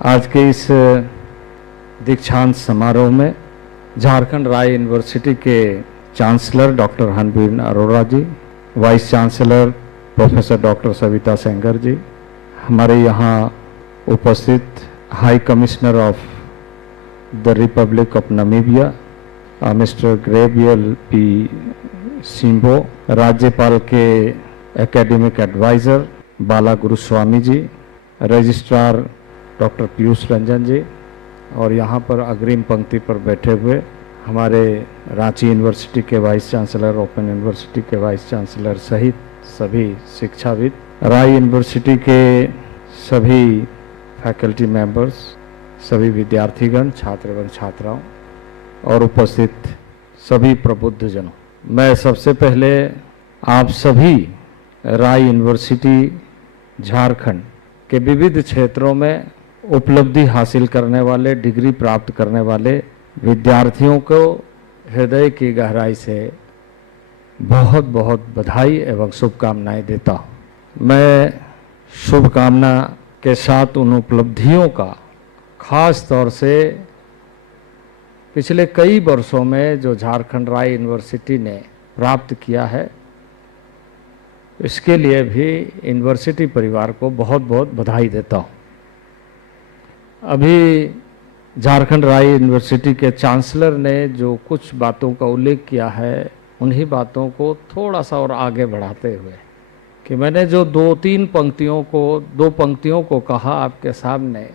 आज के इस दीक्षांत समारोह में झारखंड राय यूनिवर्सिटी के chancellor doctor Hanbir Arora ji, vice chancellor professor doctor Savita Sengar ji, हमारे यहाँ उपस्थित high commissioner of the republic of Namibia mister Gabriel P Simbo, राज्यपाल के academic adviser Bala Guruswamy ji, registrar doctor Piyush Ranjan ji और यहाँ पर अग्रिम पंक्ति पर बैठे हुए हमारे रांची यूनिवर्सिटी के वाइस चांसलर, ओपन यूनिवर्सिटी के वाइस चांसलर सहित सभी शिक्षाविद, राय यूनिवर्सिटी के सभी फैकल्टी मेंबर्स, सभी विद्यार्थीगण, छात्र एवं छात्राओं और उपस्थित सभी प्रबुद्धजनों, मैं सबसे पहले आप सभी राय यूनिवर्सिटी झारखंड के विविध क्षेत्रों में उपलब्धि हासिल करने वाले, डिग्री प्राप्त करने वाले विद्यार्थियों को हृदय की गहराई से बहुत बहुत बधाई एवं शुभकामनाएं देता हूँ। मैं शुभकामना के साथ उन उपलब्धियों का खास तौर से पिछले कई वर्षों में जो झारखंड राय यूनिवर्सिटी ने प्राप्त किया है, इसके लिए भी यूनिवर्सिटी परिवार को बहुत बहुत बधाई देता हूँ। अभी झारखंड राय यूनिवर्सिटी के चांसलर ने जो कुछ बातों का उल्लेख किया है, उन्हीं बातों को थोड़ा सा और आगे बढ़ाते हुए कि मैंने जो दो पंक्तियों को कहा आपके सामने,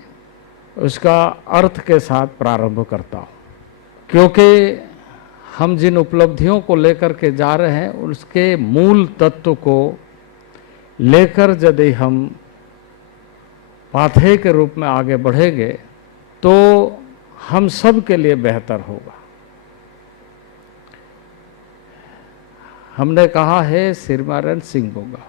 उसका अर्थ के साथ प्रारंभ करता हूँ, क्योंकि हम जिन उपलब्धियों को लेकर के जा रहे हैं उसके मूल तत्व को लेकर यदि हम पाथेय के रूप में आगे बढ़ेंगे तो हम सब के लिए बेहतर होगा। हमने कहा है सिरमरन सिंह होगा,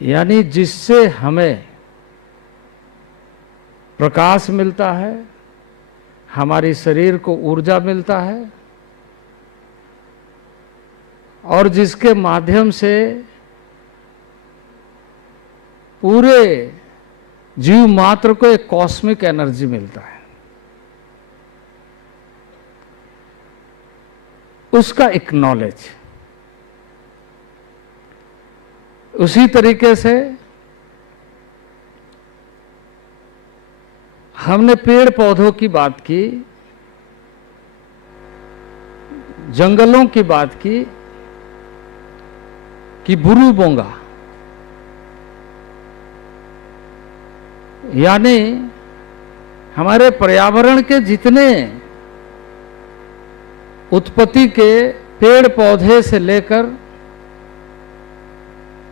यानी जिससे हमें प्रकाश मिलता है, हमारी शरीर को ऊर्जा मिलता है और जिसके माध्यम से पूरे जीव मात्र को एक कॉस्मिक एनर्जी मिलता है, उसका एक नॉलेज। उसी तरीके से हमने पेड़ पौधों की बात की, जंगलों की बात की कि बुरू बोंगा, यानी हमारे पर्यावरण के जितने उत्पत्ति के पेड़ पौधे से लेकर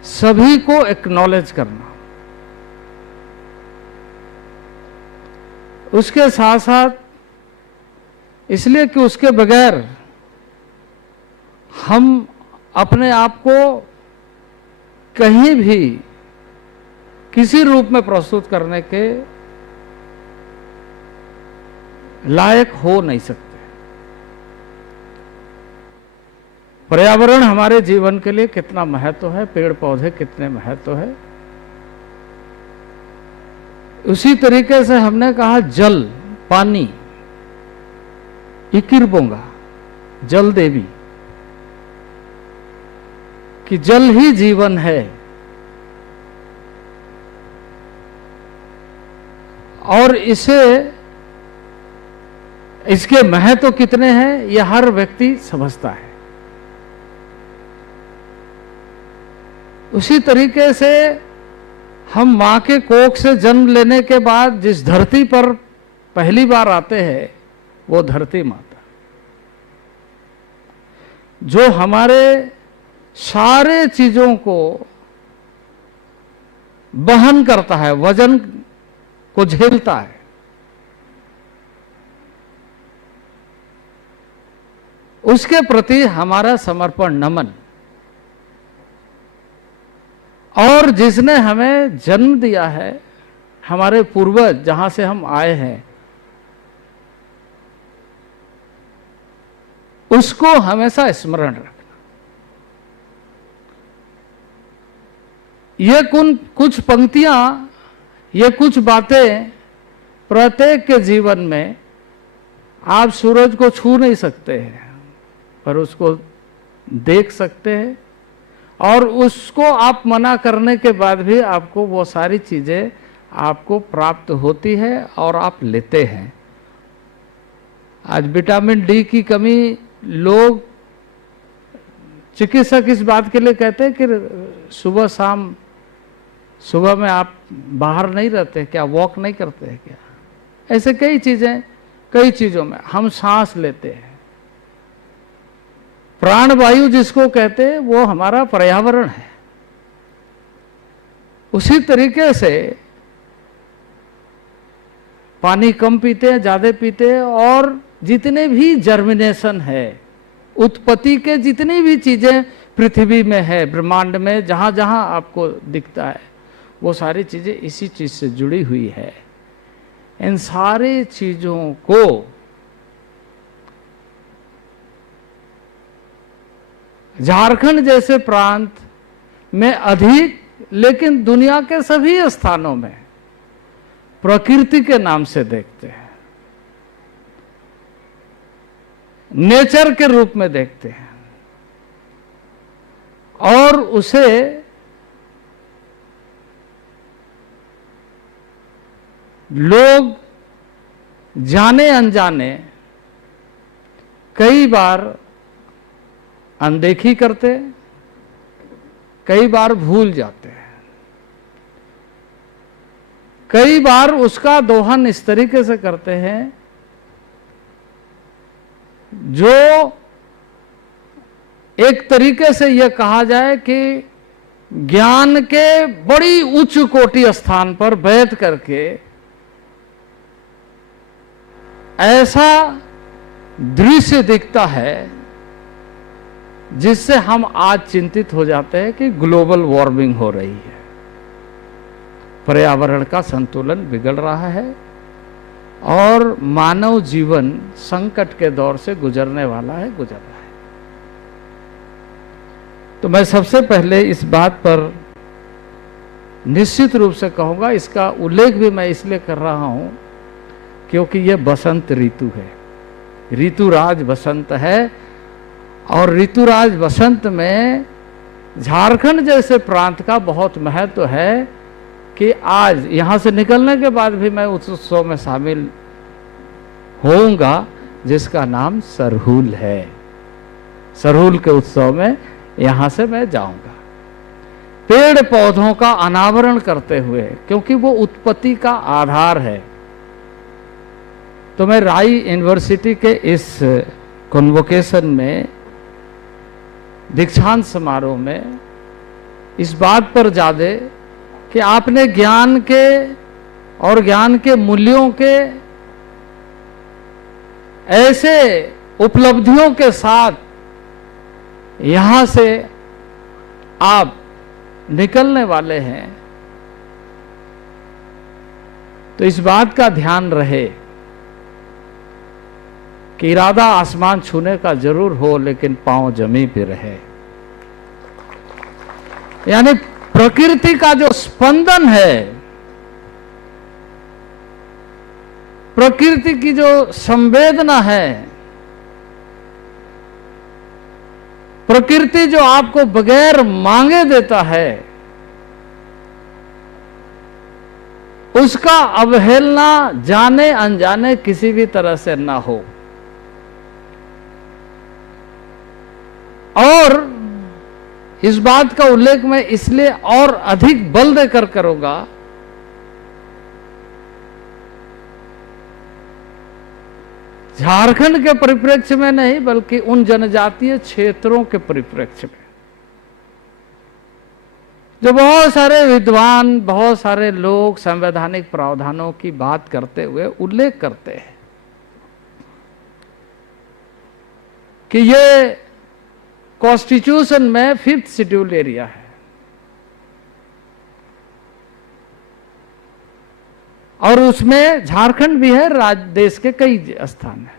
सभी को एक्नॉलेज करना, उसके साथ साथ इसलिए कि उसके बगैर हम अपने आप को कहीं भी किसी रूप में प्रस्तुत करने के लायक हो नहीं सकते। पर्यावरण हमारे जीवन के लिए कितना महत्व है, पेड़ पौधे कितने महत्व है। उसी तरीके से हमने कहा जल, पानी, इकिर बोंगा, जल देवी, कि जल ही जीवन है और इसके महत्व कितने हैं यह हर व्यक्ति समझता है। उसी तरीके से हम मां के कोख से जन्म लेने के बाद जिस धरती पर पहली बार आते हैं वो धरती माता, जो हमारे सारे चीजों को वहन करता है, वजन को झेलता है, उसके प्रति हमारा समर्पण, नमन। और जिसने हमें जन्म दिया है, हमारे पूर्वज जहां से हम आए हैं, उसको हमेशा स्मरण रखना। ये कुछ पंक्तियां, ये कुछ बातें प्रत्येक के जीवन में, आप सूरज को छू नहीं सकते हैं पर उसको देख सकते हैं, और उसको आप मना करने के बाद भी आपको वो सारी चीजें आपको प्राप्त होती है और आप लेते हैं। आज विटामिन डी की कमी, लोग, चिकित्सक इस बात के लिए कहते हैं कि सुबह शाम, सुबह में आप बाहर नहीं रहते क्या, वॉक नहीं करते हैं क्या? ऐसे कई चीजें, कई चीजों में हम सांस लेते हैं। प्राणवायु जिसको कहते हैं वो हमारा पर्यावरण है। उसी तरीके से पानी कम पीते हैं, ज्यादा पीते हैं, और जितने भी जर्मिनेशन है, उत्पत्ति के जितनी भी चीजें पृथ्वी में है, ब्रह्मांड में जहां जहां आपको दिखता है, वो सारी चीजें इसी चीज से जुड़ी हुई है। इन सारी चीजों को झारखंड जैसे प्रांत में अधिक, लेकिन दुनिया के सभी स्थानों में प्रकृति के नाम से देखते हैं, नेचर के रूप में देखते हैं, और उसे लोग जाने अनजाने कई बार अनदेखी करते, कई बार भूल जाते हैं, कई बार उसका दोहन इस तरीके से करते हैं जो एक तरीके से यह कहा जाए कि ज्ञान के बड़ी उच्च कोटि स्थान पर बैठ करके ऐसा दृश्य दिखता है जिससे हम आज चिंतित हो जाते हैं कि ग्लोबल वार्मिंग हो रही है, पर्यावरण का संतुलन बिगड़ रहा है और मानव जीवन संकट के दौर से गुजरने वाला है, गुजर रहा है। तो मैं सबसे पहले इस बात पर निश्चित रूप से कहूंगा, इसका उल्लेख भी मैं इसलिए कर रहा हूं क्योंकि यह बसंत ऋतु है, ऋतुराज बसंत है, और ऋतुराज बसंत में झारखंड जैसे प्रांत का बहुत महत्व है कि आज यहां से निकलने के बाद भी मैं उस उत्सव में शामिल होऊंगा जिसका नाम सरहुल है। सरहुल के उत्सव में यहां से मैं जाऊंगा, पेड़ पौधों का अनावरण करते हुए, क्योंकि वो उत्पत्ति का आधार है। तो मैं राई यूनिवर्सिटी के इस कॉन्वोकेशन में, दीक्षांत समारोह में इस बात पर जा दे कि आपने ज्ञान के और ज्ञान के मूल्यों के ऐसे उपलब्धियों के साथ यहां से आप निकलने वाले हैं, तो इस बात का ध्यान रहे कि इरादा आसमान छूने का जरूर हो लेकिन पांव जमीन पे रहे। यानी प्रकृति का जो स्पंदन है, प्रकृति की जो संवेदना है, प्रकृति जो आपको बगैर मांगे देता है, उसका अवहेलना जाने अनजाने किसी भी तरह से ना हो। और इस बात का उल्लेख मैं इसलिए और अधिक बल देकर करूंगा झारखंड के परिप्रेक्ष्य में नहीं, बल्कि उन जनजातीय क्षेत्रों के परिप्रेक्ष्य में जो बहुत सारे विद्वान, बहुत सारे लोग संवैधानिक प्रावधानों की बात करते हुए उल्लेख करते हैं कि ये कॉन्स्टिट्यूशन में 5th शेड्यूल एरिया है, और उसमें झारखंड भी है, राज्य देश के कई स्थान है।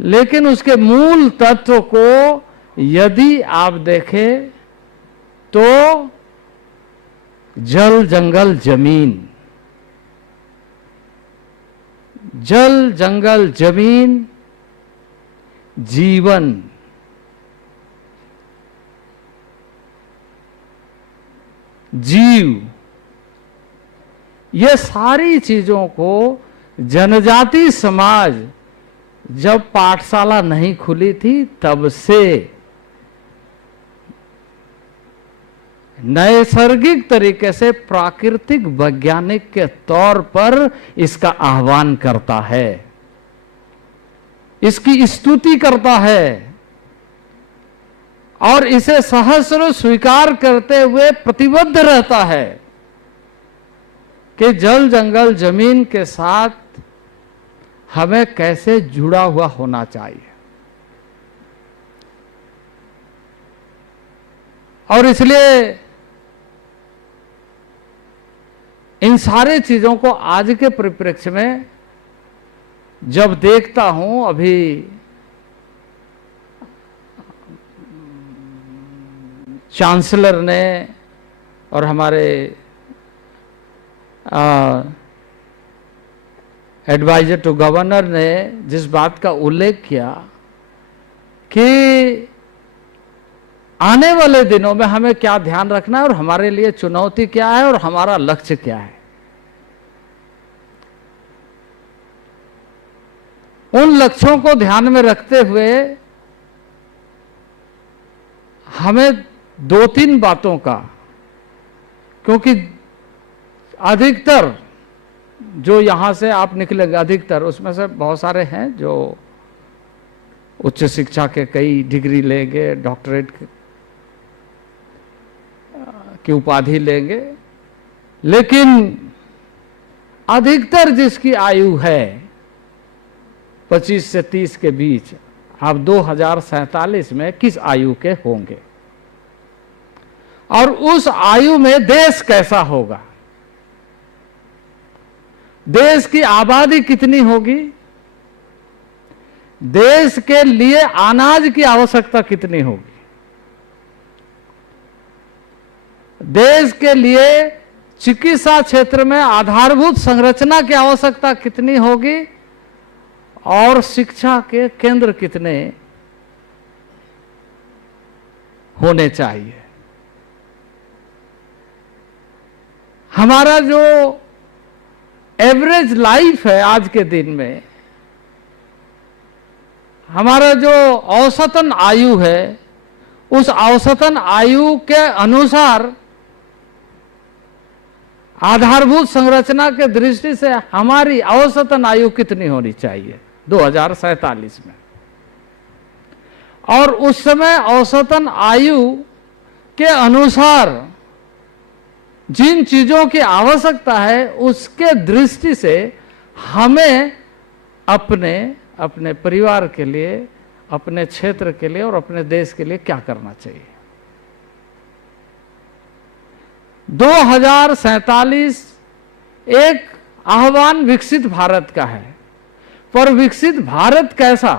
लेकिन उसके मूल तत्व को यदि आप देखें तो जल जंगल जमीन, जल जंगल जमीन जीवन, जीव, ये सारी चीजों को जनजाति समाज जब पाठशाला नहीं खुली थी तब से नैसर्गिक तरीके से प्राकृतिक वैज्ञानिक के तौर पर इसका आह्वान करता है, इसकी स्तुति करता है और इसे सहस्र स्वीकार करते हुए प्रतिबद्ध रहता है कि जल जंगल जमीन के साथ हमें कैसे जुड़ा हुआ होना चाहिए। और इसलिए इन सारे चीजों को आज के परिप्रेक्ष्य में जब देखता हूं, अभी चांसलर ने और हमारे एडवाइजर टू गवर्नर ने जिस बात का उल्लेख किया कि आने वाले दिनों में हमें क्या ध्यान रखना है और हमारे लिए चुनौती क्या है और हमारा लक्ष्य क्या है, उन लक्ष्यों को ध्यान में रखते हुए हमें दो तीन बातों का, क्योंकि अधिकतर जो यहां से आप निकलेंगे, अधिकतर उसमें से बहुत सारे हैं जो उच्च शिक्षा के कई डिग्री लेंगे, डॉक्टरेट की उपाधि लेंगे, लेकिन अधिकतर जिसकी आयु है 25 से 30 के बीच, आप 2047 में किस आयु के होंगे और उस आयु में देश कैसा होगा, देश की आबादी कितनी होगी, देश के लिए अनाज की आवश्यकता कितनी होगी, देश के लिए चिकित्सा क्षेत्र में आधारभूत संरचना की आवश्यकता कितनी होगी और शिक्षा के केंद्र कितने होने चाहिए। हमारा जो एवरेज लाइफ है आज के दिन में, हमारा जो औसतन आयु है, उस औसतन आयु के अनुसार आधारभूत संरचना के दृष्टि से हमारी औसतन आयु कितनी होनी चाहिए 2047 में, और उस समय औसतन आयु के अनुसार जिन चीजों की आवश्यकता है उसके दृष्टि से हमें अपने परिवार के लिए, अपने क्षेत्र के लिए और अपने देश के लिए क्या करना चाहिए। 2047 एक आह्वान विकसित भारत का है, पर विकसित भारत कैसा,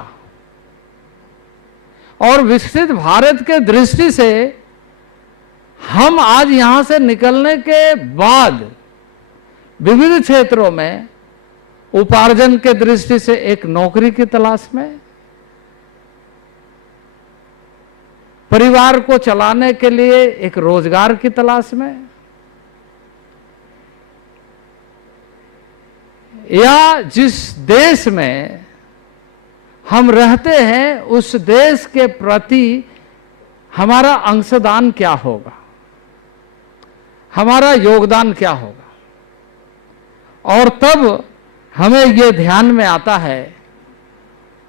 और विकसित भारत के दृष्टि से हम आज यहां से निकलने के बाद विविध क्षेत्रों में उपार्जन के दृष्टि से एक नौकरी की तलाश में, परिवार को चलाने के लिए एक रोजगार की तलाश में, या जिस देश में हम रहते हैं उस देश के प्रति हमारा अंशदान क्या होगा, हमारा योगदान क्या होगा। और तब हमें यह ध्यान में आता है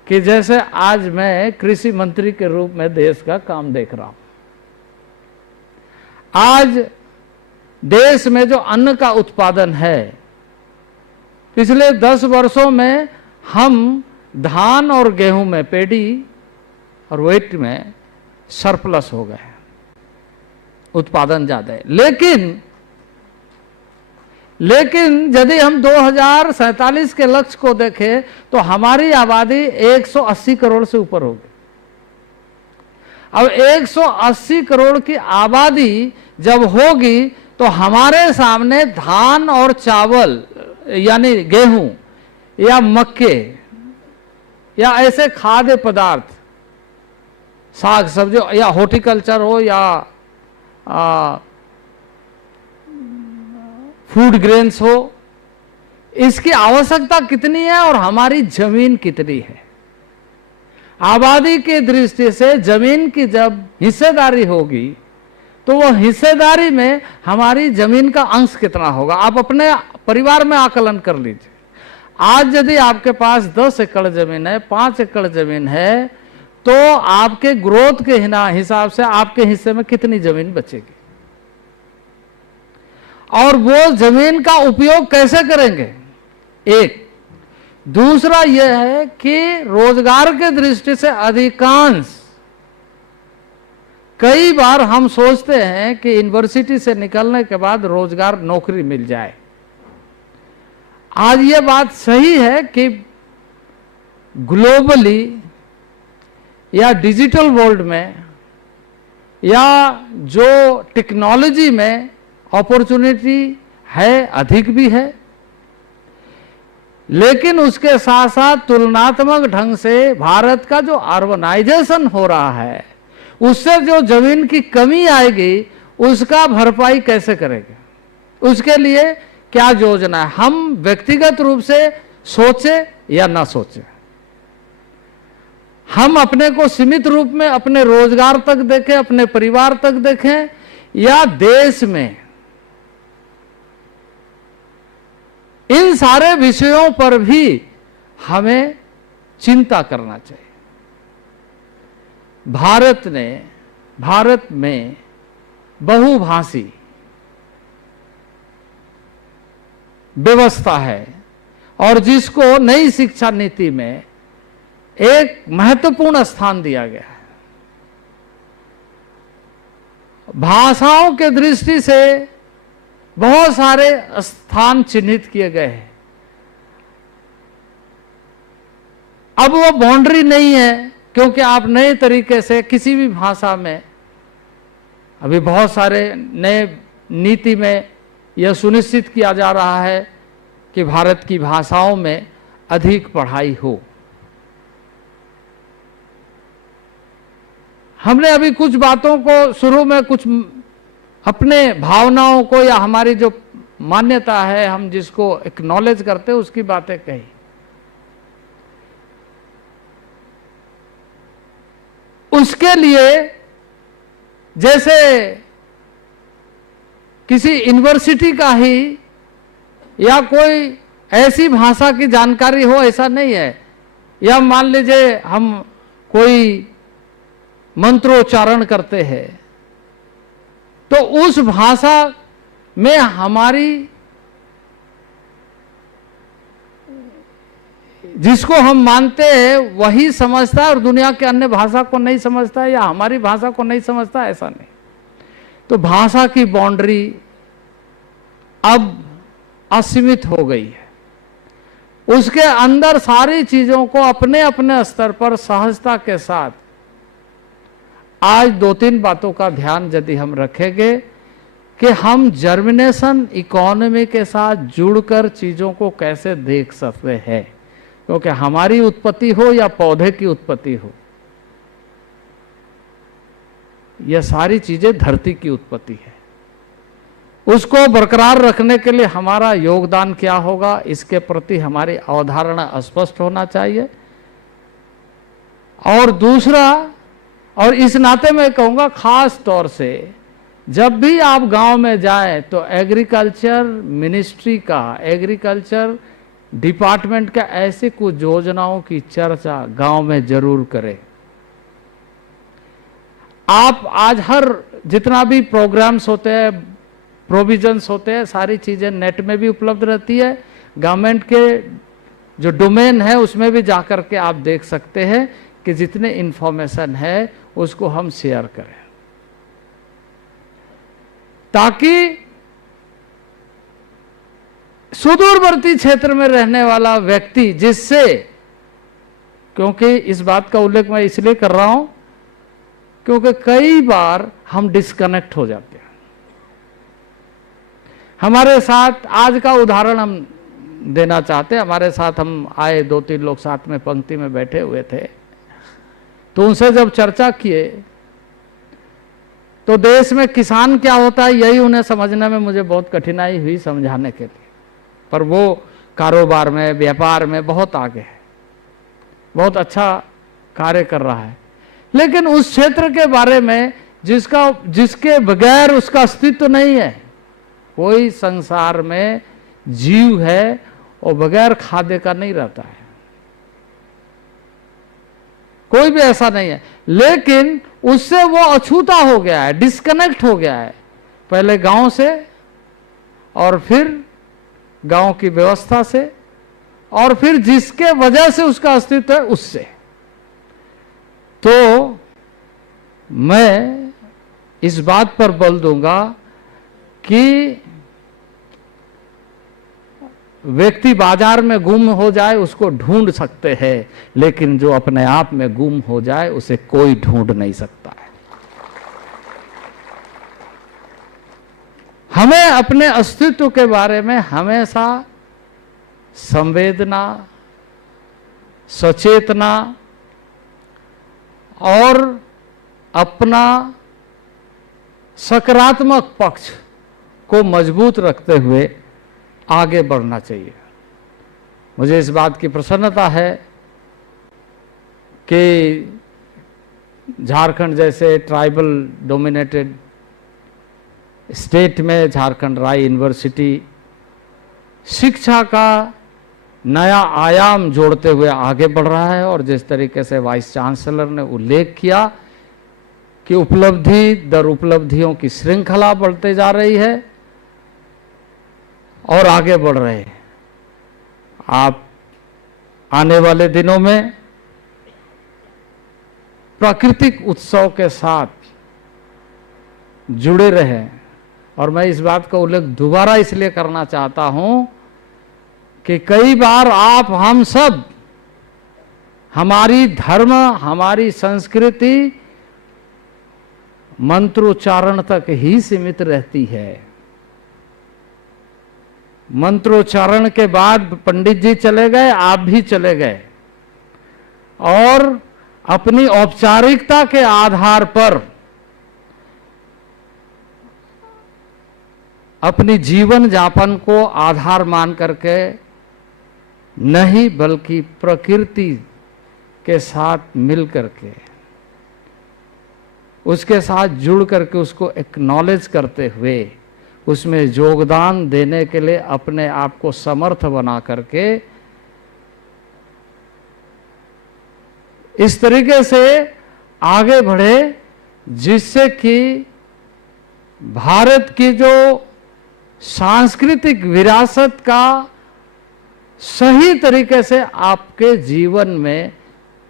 कि जैसे आज मैं कृषि मंत्री के रूप में देश का काम देख रहा हूं, आज देश में जो अन्न का उत्पादन है, पिछले 10 वर्षों में हम धान और गेहूं में, पेडी और व्हीट में सरप्लस हो गए, उत्पादन ज्यादा है। लेकिन यदि हम 2047 के लक्ष्य को देखें तो हमारी आबादी 180 करोड़ से ऊपर होगी। अब 180 करोड़ की आबादी जब होगी तो हमारे सामने धान और चावल यानी गेहूं या मक्के या ऐसे खाद्य पदार्थ, साग सब्जी या हॉर्टिकल्चर हो या फूड ग्रेन्स हो, इसकी आवश्यकता कितनी है और हमारी जमीन कितनी है। आबादी की दृष्टि से जमीन की जब हिस्सेदारी होगी तो वो हिस्सेदारी में हमारी जमीन का अंश कितना होगा, आप अपने परिवार में आकलन कर लीजिए। आज यदि आपके पास 10 एकड़ जमीन है, 5 एकड़ जमीन है, तो आपके ग्रोथ के हिसाब से आपके हिस्से में कितनी जमीन बचेगी और वो जमीन का उपयोग कैसे करेंगे। एक दूसरा यह है कि रोजगार के दृष्टि से अधिकांश, कई बार हम सोचते हैं कि यूनिवर्सिटी से निकलने के बाद रोजगार नौकरी मिल जाए। आज यह बात सही है कि ग्लोबली या डिजिटल वर्ल्ड में या जो टेक्नोलॉजी में अपॉर्चुनिटी है, अधिक भी है, लेकिन उसके साथ साथ तुलनात्मक ढंग से भारत का जो अर्बनाइजेशन हो रहा है, उससे जो जमीन की कमी आएगी उसका भरपाई कैसे करेंगे, उसके लिए क्या योजना है। हम व्यक्तिगत रूप से सोचे या ना सोचे, हम अपने को सीमित रूप में अपने रोजगार तक देखें, अपने परिवार तक देखें, या देश में, इन सारे विषयों पर भी हमें चिंता करना चाहिए। भारत में बहुभाषी व्यवस्था है और जिसको नई शिक्षा नीति में एक महत्वपूर्ण स्थान दिया गया है। भाषाओं के दृष्टि से बहुत सारे स्थान चिन्हित किए गए हैं। अब वो बाउंड्री नहीं है, क्योंकि आप नए तरीके से किसी भी भाषा में, अभी बहुत सारे नए नीति में यह सुनिश्चित किया जा रहा है कि भारत की भाषाओं में अधिक पढ़ाई हो। हमने अभी कुछ बातों को शुरू में, कुछ अपने भावनाओं को या हमारी जो मान्यता है, हम जिसको एक्नॉलेज करते हैं, उसकी बातें कही। उसके लिए जैसे किसी यूनिवर्सिटी का ही या कोई ऐसी भाषा की जानकारी हो, ऐसा नहीं है। या मान लीजिए हम कोई मंत्रोच्चारण करते हैं तो उस भाषा में हमारी, जिसको हम मानते हैं वही समझता है और दुनिया के अन्य भाषा को नहीं समझता है, या हमारी भाषा को नहीं समझता, ऐसा नहीं। तो भाषा की बाउंड्री अब असीमित हो गई है। उसके अंदर सारी चीजों को अपने अपने स्तर पर सहजता के साथ, आज 2-3 बातों का ध्यान यदि हम रखेंगे कि हम जर्मिनेशन इकोनॉमी के साथ जुड़कर चीजों को कैसे देख सकते हैं, क्योंकि हमारी उत्पत्ति हो या पौधे की उत्पत्ति हो, यह सारी चीजें धरती की उत्पत्ति है। उसको बरकरार रखने के लिए हमारा योगदान क्या होगा, इसके प्रति हमारी अवधारणा स्पष्ट होना चाहिए। और दूसरा, और इस नाते मैं कहूँगा खास तौर से, जब भी आप गांव में जाएं तो एग्रीकल्चर मिनिस्ट्री का, एग्रीकल्चर डिपार्टमेंट का ऐसे कुछ योजनाओं की चर्चा गांव में जरूर करें। आप आज हर जितना भी प्रोग्राम्स होते हैं, प्रोविजंस होते हैं, सारी चीज़ें नेट में भी उपलब्ध रहती है। गवर्नमेंट के जो डोमेन है उसमें भी जाकर के आप देख सकते हैं कि जितने इंफॉर्मेशन है उसको हम शेयर करें, ताकि सुदूरवर्ती क्षेत्र में रहने वाला व्यक्ति, जिससे, क्योंकि इस बात का उल्लेख मैं इसलिए कर रहा हूं क्योंकि कई बार हम डिस्कनेक्ट हो जाते हैं। हमारे साथ आज का उदाहरण हम देना चाहते हैं। हमारे साथ हम आए, 2-3 लोग साथ में पंक्ति में बैठे हुए थे, तो उनसे जब चर्चा किए तो देश में किसान क्या होता है यही उन्हें समझने में मुझे बहुत कठिनाई हुई समझाने के लिए। पर वो कारोबार में, व्यापार में बहुत आगे है, बहुत अच्छा कार्य कर रहा है, लेकिन उस क्षेत्र के बारे में जिसके बगैर उसका अस्तित्व नहीं है। कोई संसार में जीव है और बगैर खाद्य का नहीं रहता है, कोई भी ऐसा नहीं है, लेकिन उससे वो अछूता हो गया है, डिस्कनेक्ट हो गया है, पहले गांव से और फिर गांव की व्यवस्था से और फिर जिसके वजह से उसका अस्तित्व है उससे। तो मैं इस बात पर बल दूंगा कि व्यक्ति बाजार में गुम हो जाए उसको ढूंढ सकते हैं, लेकिन जो अपने आप में गुम हो जाए उसे कोई ढूंढ नहीं सकता है। हमें अपने अस्तित्व के बारे में हमेशा संवेदना, सचेतना और अपना सकारात्मक पक्ष को मजबूत रखते हुए आगे बढ़ना चाहिए। मुझे इस बात की प्रसन्नता है कि झारखंड जैसे ट्राइबल डोमिनेटेड स्टेट में झारखंड राय यूनिवर्सिटी शिक्षा का नया आयाम जोड़ते हुए आगे बढ़ रहा है। और जिस तरीके से वाइस चांसलर ने उल्लेख किया कि उपलब्धि दर उपलब्धियों की श्रृंखला बढ़ते जा रही है और आगे बढ़ रहे हैं। आप आने वाले दिनों में प्राकृतिक उत्सव के साथ जुड़े रहें। और मैं इस बात का उल्लेख दोबारा इसलिए करना चाहता हूं कि कई बार हम सब, हमारी धर्म, हमारी संस्कृति मंत्रोच्चारण तक ही सीमित रहती है। मंत्रोच्चारण के बाद पंडित जी चले गए, आप भी चले गए और अपनी औपचारिकता के आधार पर अपनी जीवन यापन को आधार मान करके नहीं, बल्कि प्रकृति के साथ मिल करके, उसके साथ जुड़ करके, उसको एक्नॉलेज करते हुए उसमें योगदान देने के लिए अपने आप को समर्थ बना करके इस तरीके से आगे बढ़े जिससे कि भारत की जो सांस्कृतिक विरासत का सही तरीके से आपके जीवन में,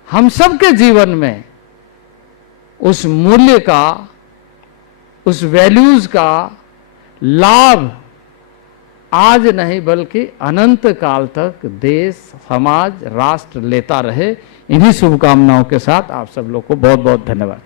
हम सबके जीवन में उस मूल्य का, उस वैल्यूज का लाभ आज नहीं बल्कि अनंत काल तक देश, समाज, राष्ट्र लेता रहे। इन्हीं शुभकामनाओं के साथ आप सब लोग को बहुत बहुत धन्यवाद।